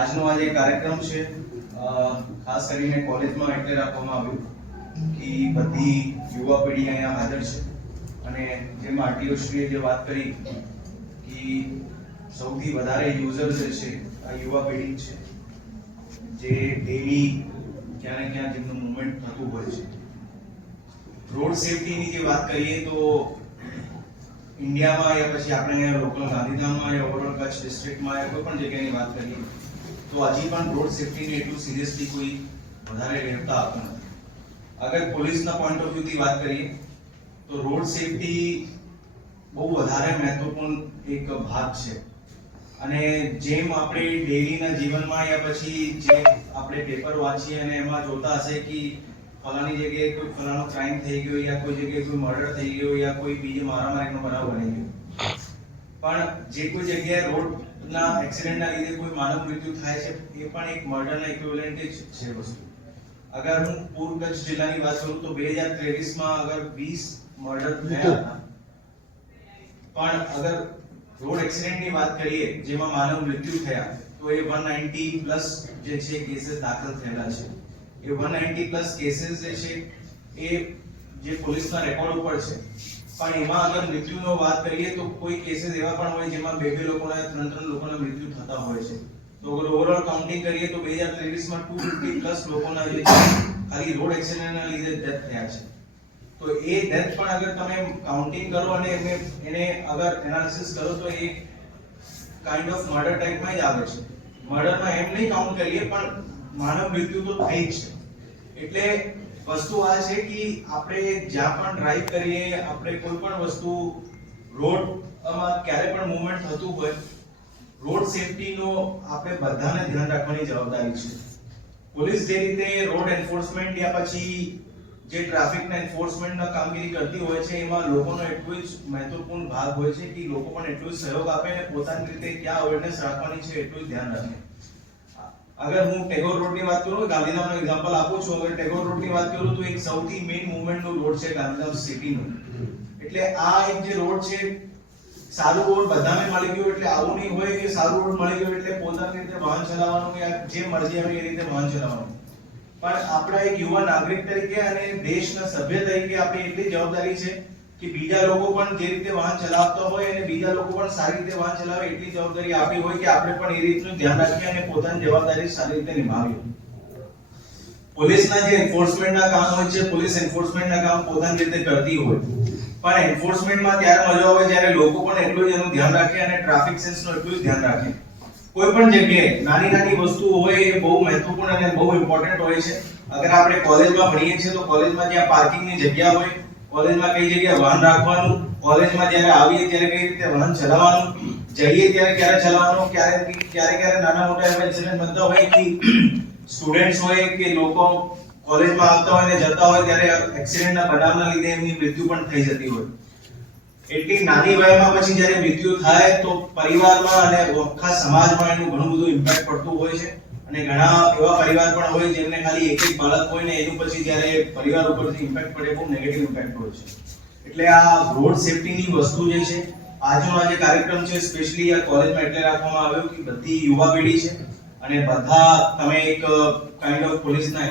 આજનો આ જે કાર્યક્રમ છે ખાસ કરીને કોલેજમાં એટલે રાખવામાં આવ્યું કે બધી યુવા પેઢી અહીંયા હાજર છે અને જેમ આરટીઓ શ્રીએ જે વાત કરી કે સૌથી વધારે યુઝર જે છે આ યુવા પેઢી છે જે ડેલી ક્યાં ને ક્યાં જેમનું મૂવમેન્ટ થતું હોય છે. રોડ સેફટીની જે વાત કરીએ તો ઇન્ડિયામાં યા પછી આપણે અહીંયા લોકલ ગાંધીધામમાં યા ઓવરઓલ કચ્છ ડિસ્ટ્રિક્ટમાં યા કોઈ પણ જગ્યાની વાત કરીએ તો હજી પણ રોડ સેફટીને એટલું સિરિયસલી કોઈ વધારે લેતા આપતું નથી. અગર પોલીસના પોઈન્ટ ઓફ વ્યૂથી વાત કરીએ તો રોડ સેફટી બહુ વધારે મહત્વપૂર્ણ એક ભાગ છે અને જેમ આપણે ડેઈલીના જીવનમાં યા પછી જે આપણે પેપર વાંચીએ અને એમાં જોતા હશે કે ફલાણી જગ્યાએ કોઈ ફલાણો ક્રાઇમ થઈ ગયો યા કોઈ જગ્યાએ કોઈ મર્ડર થઈ ગયો યા કોઈ બીજી મારામારીનો બનાવ બની ગયો, પણ જે કોઈ જગ્યાએ રોડના એક્સિડન્ટના લીધે કોઈ માનવ મૃત્યુ થાય છે એ પણ એક મર્ડરના ઇક્વિવેલન્ટ જ છે વસ્તુ. અગર હું પૂર્વ કચ્છ જિલ્લાની વાત કરું તો 2023માં અગર 20 મર્ડર થયા હતા, પણ અગર રોડ એક્સિડન્ટની વાત કરીએ જેમાં માનવ મૃત્યુ થયા તો એ 190 પ્લસ જે છે કેસીસ દાખલ થયેલા છે. એ 190 પ્લસ કેસીસ જે છે એ જે પોલીસના રેકોર્ડ ઉપર છે, પણ એમાં અગર મૃત્યુનો વાત કરીએ તો કોઈ કેસીસ એવા પણ હોય જેમાં બે લોકોના ત્રણ લોકોના મૃત્યુ થતા હોય છે. તો અગર ઓવરઓલ કાઉન્ટિંગ કરીએ તો 2023માં 250 પ્લસ લોકોના જે ખાલી રોડ એક્સિડન્ટના લીધે ડેથ થયા છે. તો એ ડેથ પણ અગર તમે કાઉન્ટિંગ કરો અને એને અગર એનાલિસિસ કરો તો એ કાઇન્ડ ઓફ મર્ડર ટાઈપમાં જ આવે છે. મર્ડરમાં એમ નહીં કાઉન્ટ કરીએ પણ માનવ મૃત્યુ તો થઈ જ છે. એટલે વસ્તુ આ છે કે આપણે જ્યાં પણ ડ્રાઈવ કરીએ આપણે કોઈ પણ વસ્તુ રોડમાં ક્યારે પણ મૂવમેન્ટ થતું હોય રોડ સેફટીનો આપણે બધાને ધ્યાન રાખવાની જવાબદારી છે. પોલીસ જે રીતે રોડ એન્ફોર્સમેન્ટ યા પછી જે ટ્રાફિકના એન્ફોર્સમેન્ટના કામગીરી કરતી હોય છે એમાં લોકોનો એટલું જ મહત્વપૂર્ણ ભાગ હોય છે કે લોકો પણ એટલું જ સહયોગ આપે અને પોતાની રીતે ક્યાં અવેરનેસ રાખવાની છે એટલું જ ધ્યાન રાખે. અગર હું ટેગોર રોડની વાત કરું, ગાંધીધામનો એક્ઝામ્પલ આપું છું. અગર ટેગોર રોડની વાત કરું તો એક સૌથી મેઇન મૂવમેન્ટનો રોડ છે ગાંધીધામ સિટીનો. એટલે આ એક જે રોડ છે સારું રોડ બધાને મળી ગયો એટલે આવું નહીં હોય કે સારું રોડ મળી ગયો એટલે પોતાની રીતે વાહન ચલાવવાનું કે જે મરજી આવે એ રીતે વાહન ચલાવવાનું. પણ આપણા એક યુવા નાગરિક તરીકે અને દેશના સભ્ય તરીકે આપણી એટલી જવાબદારી છે કે બીજા લોકો પણ જે રીતે વાહન ચલાવતા હોય અને બીજા લોકો પણ સારી રીતે વાહન ચલાવે એટલી જવાબદારી આપણી હોય કે આપણે પણ એ રીતનું ધ્યાન રાખીએ અને પોતાની જવાબદારી સારી રીતે નિભાવીએ. પોલીસના જે એન્ફોર્સમેન્ટના કામ હોય છે, પોલીસ એન્ફોર્સમેન્ટના કામ પોતાની રીતે કરતી હોય, પણ એન્ફોર્સમેન્ટમાં ત્યારે મજા આવે જ્યારે લોકો પણ એટલું જ એનું ધ્યાન રાખે અને ટ્રાફિક સેન્સનું એટલું જ ધ્યાન રાખે. કોઈ પણ જગ્યાએ નાની નાની વસ્તુઓ હોય એ બહુ મહત્વપૂર્ણ અને બહુ ઇમ્પોર્ટન્ટ હોય છે. અગર આપણે કોલેજમાં ભણીએ છીએ તો કોલેજમાં જ્યાં પાર્કિંગની જગ્યા હોય, કોલેજમાં કઈ જગ્યાએ વાહન રાખવાનું, કોલેજમાં જ્યારે આવીએ ત્યારે કઈ રીતે વાહન ચલાવવાનું, જઈએ ત્યારે ક્યારે ચલાવવાનું, ક્યારે નાના મોટા એવા ઇન્સિડન્ટ બનતા હોય કે સ્ટુડન્ટ્સ હોય કે લોકો કોલેજમાં આવતા હોય ને જતા હોય ત્યારે એક્સિડન્ટના બનાવના લીધે એમની મૃત્યુ પણ થઈ જતી હોય. એટલી નાની વયમાં પછી જ્યારે મૃત્યુ થાય તો પરિવારમાં અને આખા સમાજમાં એનું ઘણું બધું ઇમ્પેક્ટ પડતું હોય છે. અને ઘણા એવા પરિવાર પણ હોય જેમને ખાલી એક બાળક હોય ને એનું પછી જ્યારે પરિવાર ઉપરથી ઇમ્પેક્ટ પડે બહુ નેગેટિવ ઇમ્પેક્ટ હોય છે. એટલે આ રોડ સેફટીની વસ્તુ જે છે આજનો આ જે કાર્યક્રમ છે સ્પેશિયલી આ કોલેજમાં એટલે રાખવામાં આવ્યો કે બધી યુવા પેઢી છે અને બધા તમે એક કાઇન્ડ ઓફ પોલીસના